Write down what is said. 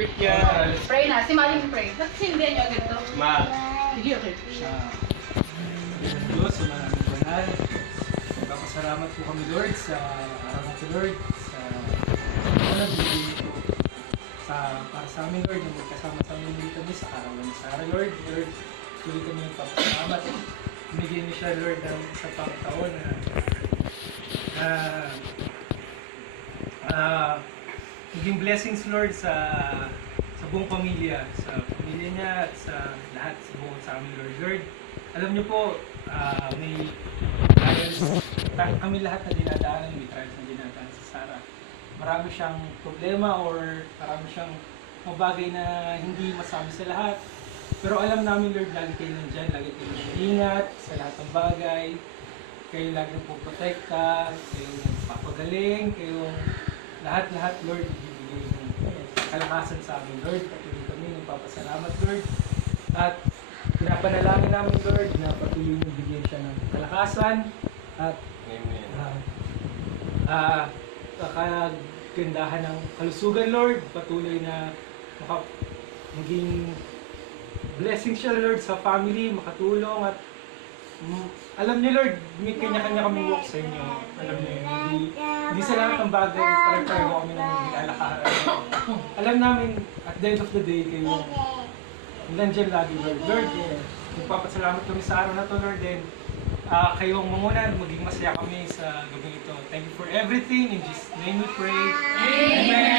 Repeat yan. Pray na. Si Maling pray. Ba't sindihan nyo agad to? Ma. Sige, okay. Diyos, sa maraming banal. Nagpapasalamat po kami, Lord, sa araw na ito, Lord, sa nagbibigay po para sa amin, Lord, na magkasama sa amin dito kami sa araw ng Sara, Lord. Lord, tuloy kami nagpapasalamat. Binigyan niyo siya, Lord, ng isa pang taon na naging blessings, Lord, sa buong pamilya, sa pamilya niya at sa lahat, sa buong sa amin, Lord. Lord, alam niyo po, may trials, kami lahat na dinadaanan, may trials na dinadaanan sa Sarah. Marami siyang problema or marami siyang mga bagay na hindi masabi sa lahat. Pero alam namin, Lord, lagi kayo nandyan, lagi kayo nag-iingat sa lahat ng bagay. Kayo lagi nagpoprotekta, kayo nagpapagaling, kayo lahat-lahat, Lord, ibibigay ng kalakasan sa amin, Lord. Patuloy kami nagpapasalamat, Lord. At pinapanalangin namin, Lord, na patuloy nyo bigyan siya ng kalakasan at kagandahan ng kalusugan, Lord. Patuloy na maging blessing siya, Lord, sa family, makatulong at alam niyo, Lord, may kanya-kanya kami walk sa inyo. Alam niyo, hindi sa lahat ng bagay pare-pareho kami ng alakaran. Alam namin, at the end of the day, kayo nandiyan lagi, Lord. Lord, magpapasalamat kami sa araw na to, Lord. Then, kayong manguna, maging masaya kami sa gabi ito. Thank you for everything. In Jesus' name we pray. Amen.